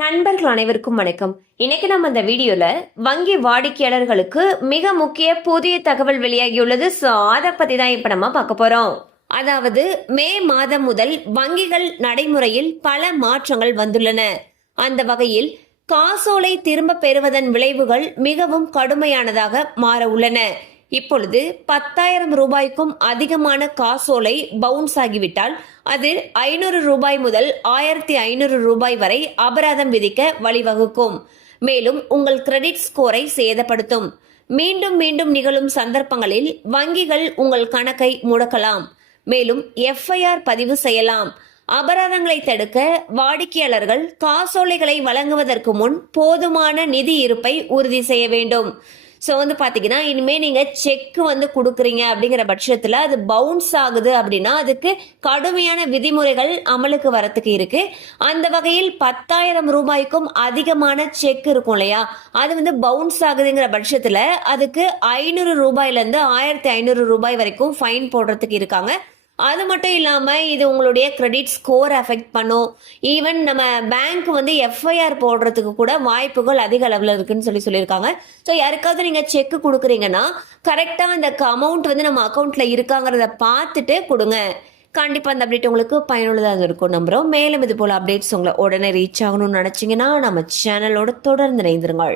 நண்பர்கள் அனைவருக்கும் வணக்கம். இன்னைக்கு நம்ம இந்த வீடியோல வங்கி வாடிக்கையாளர்களுக்கு மிக முக்கிய புதிய தகவல் வெளியாகியுள்ளது. ஸோ அதை பத்தி தான் இப்ப நம்ம பார்க்க போறோம். அதாவது மே மாதம் முதல் வங்கிகள் நடைமுறையில் பல மாற்றங்கள் வந்துள்ளன. அந்த வகையில் காசோலை திரும்ப பெறுவதன் விளைவுகள் மிகவும் கடுமையானதாக மாற உள்ளன. இப்பொழுது பத்தாயிரம் ரூபாய்க்கும் அதிகமான காசோலை பவுன்ஸ் ஆகிவிட்டால் அது ஐநூறு ரூபாய் முதல் ஆயிரத்தி ஐநூறு ரூபாய் வரை அபராதம் விதிக்க வழிவகுக்கும். மேலும் உங்கள் கிரெடிட் ஸ்கோரை சேதப்படுத்தும். மீண்டும் மீண்டும் நிகழும் சந்தர்ப்பங்களில் வங்கிகள் உங்கள் கணக்கை முடக்கலாம். மேலும் எஃப்ஐஆர் பதிவு செய்யலாம். அபராதங்களை தடுக்க வாடிக்கையாளர்கள் காசோலைகளை வழங்குவதற்கு முன் போதுமான நிதி இருப்பை உறுதி செய்ய வேண்டும். ஸோ வந்து பார்த்தீங்கன்னா இனிமேல் நீங்கள் செக் வந்து கொடுக்குறீங்க அப்படிங்கிற பட்சத்தில் அது பவுன்ஸ் ஆகுது அப்படின்னா அதுக்கு கடுமையான விதிமுறைகள் அமலுக்கு வரத்துக்கு இருக்கு. அந்த வகையில் பத்தாயிரம் ரூபாய்க்கும் அதிகமான செக் இருக்கும் இல்லையா? அது வந்து பவுன்ஸ் ஆகுதுங்கிற பட்சத்தில் அதுக்கு ஐநூறு ரூபாயிலேருந்து ஆயிரத்தி ஐநூறு ரூபாய் வரைக்கும் ஃபைன் போடுறதுக்கு இருக்காங்க. அது மட்டும் இல்லாமல் இது உங்களுடைய கிரெடிட் ஸ்கோர் அஃபெக்ட் பண்ணும். ஈவன் நம்ம பேங்க் வந்து எஃப்ஐஆர் போடுறதுக்கு கூட வாய்ப்புகள் அதிக அளவில் இருக்குன்னு சொல்லி சொல்லியிருக்காங்க. ஸோ யாருக்காவது நீங்கள் செக் கொடுக்குறீங்கன்னா கரெக்டாக அந்த அமௌண்ட் வந்து நம்ம அக்கௌண்ட்டில் இருக்காங்கிறத பார்த்துட்டு கொடுங்க. கண்டிப்பாக அந்த அப்டேட் உங்களுக்கு பயனுள்ளதாக இருக்கும். நம்புகிறோம் மேலும் இது போல் அப்டேட்ஸ் உங்களை உடனே ரீச் ஆகணும்னு நினச்சிங்கன்னா நம்ம சேனலோட தொடர்ந்து இணைந்திருங்கள்.